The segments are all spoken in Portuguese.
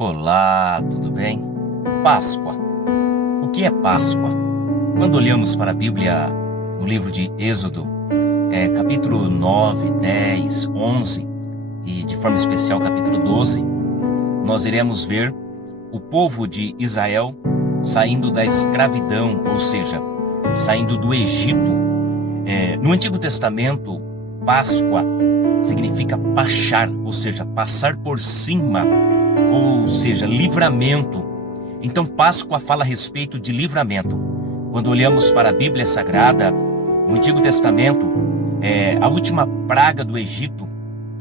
Olá, tudo bem? Páscoa. O que é Páscoa? Quando olhamos para a Bíblia, no livro de Êxodo, capítulo 9, 10, 11 e de forma especial capítulo 12, nós iremos ver o povo de Israel saindo da escravidão, ou seja, saindo do Egito. No Antigo Testamento, Páscoa significa pachar, ou seja, passar por cima, ou seja, livramento. Então Páscoa fala a respeito de livramento. Quando olhamos para a Bíblia Sagrada, no Antigo Testamento, a última praga do Egito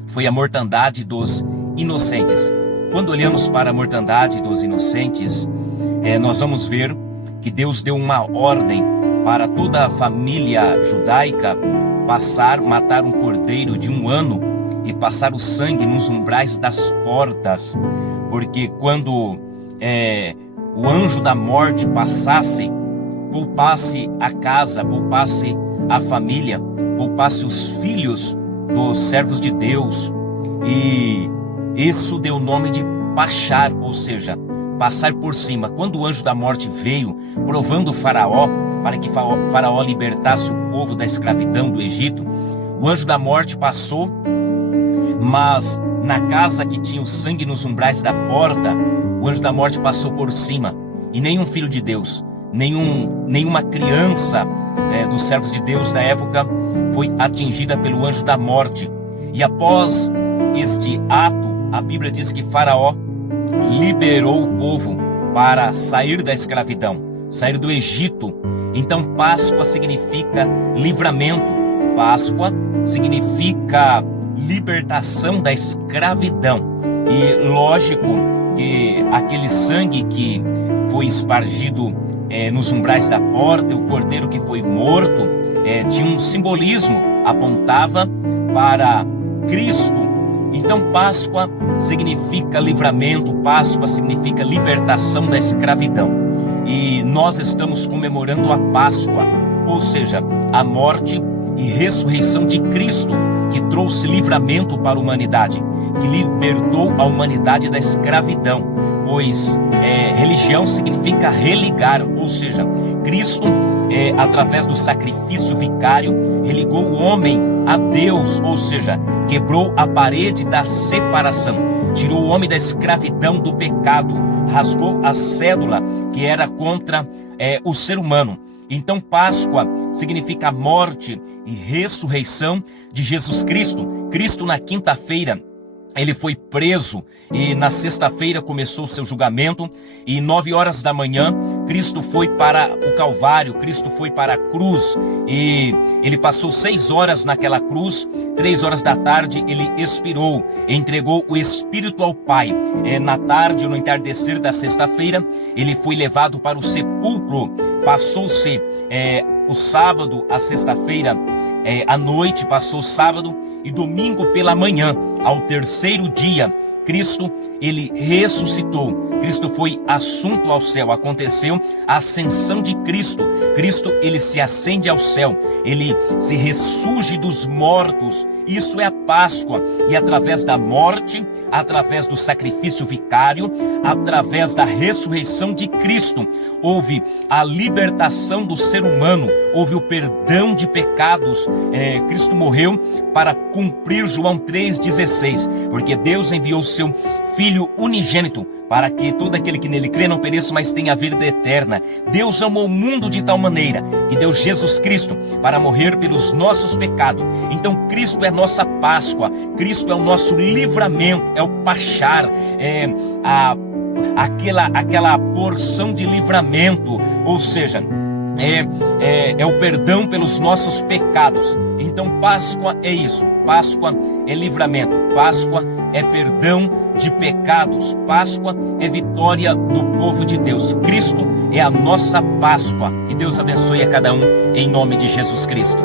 foi a mortandade dos inocentes. Quando olhamos para a mortandade dos inocentes, nós vamos ver que Deus deu uma ordem para toda a família judaica matar um cordeiro de 1 ano e passar o sangue nos umbrais das portas, porque quando o anjo da morte passasse, poupasse a casa, poupasse a família, poupasse os filhos dos servos de Deus. E isso deu o nome de pachar, ou seja, passar por cima. Quando o anjo da morte veio, provando o faraó, para que faraó libertasse o povo da escravidão do Egito, o anjo da morte passou, mas na casa que tinha o sangue nos umbrais da porta, o anjo da morte passou por cima, e nenhum filho de Deus, nenhuma criança dos servos de Deus da época foi atingida pelo anjo da morte. E após este ato, a Bíblia diz que faraó liberou o povo para sair da escravidão, sair do Egito. Então Páscoa significa livramento, Páscoa significa libertação da escravidão. E lógico que aquele sangue que foi espargido nos umbrais da porta, o cordeiro que foi morto, tinha um simbolismo, apontava para Cristo. Então Páscoa significa livramento, Páscoa significa libertação da escravidão. E nós estamos comemorando a Páscoa, ou seja, a morte e ressurreição de Cristo, que trouxe livramento para a humanidade, que libertou a humanidade da escravidão, pois religião significa religar, ou seja, Cristo, através do sacrifício vicário, religou o homem a Deus, ou seja, quebrou a parede da separação, tirou o homem da escravidão do pecado, rasgou a cédula que era contra o ser humano. Então Páscoa significa a morte e ressurreição de Jesus Cristo. Cristo na quinta-feira ele foi preso e na sexta-feira começou o seu julgamento, e 9 horas da manhã Cristo foi para o Calvário, Cristo foi para a cruz, e ele passou 6 horas naquela cruz. 3 horas da tarde ele expirou, entregou o Espírito ao Pai. Na tarde, no entardecer da sexta-feira, ele foi levado para o sepulcro. Passou-se o sábado, a sexta-feira à noite, passou sábado e domingo pela manhã. Ao terceiro dia, Cristo, ele ressuscitou. Cristo foi assunto ao céu. Aconteceu a ascensão de Cristo. Cristo, ele se ascende ao céu. Ele se ressurge dos mortos. Isso é a Páscoa. E através da morte, através do sacrifício vicário, através da ressurreição de Cristo, houve a libertação do ser humano, houve o perdão de pecados. Cristo morreu para cumprir João 3,16, porque Deus enviou o seu Filho unigênito para que todo aquele que nele crê não pereça, mas tenha a vida eterna. Deus amou o mundo de tal maneira que deu Jesus Cristo para morrer pelos nossos pecados. Então Cristo é nossa Páscoa, Cristo é o nosso livramento, é o pachar, aquela porção de livramento, ou seja, é o perdão pelos nossos pecados. Então Páscoa é isso, Páscoa é livramento, Páscoa é perdão de pecados, Páscoa é vitória do povo de Deus. Cristo é a nossa Páscoa. Que Deus abençoe a cada um em nome de Jesus Cristo.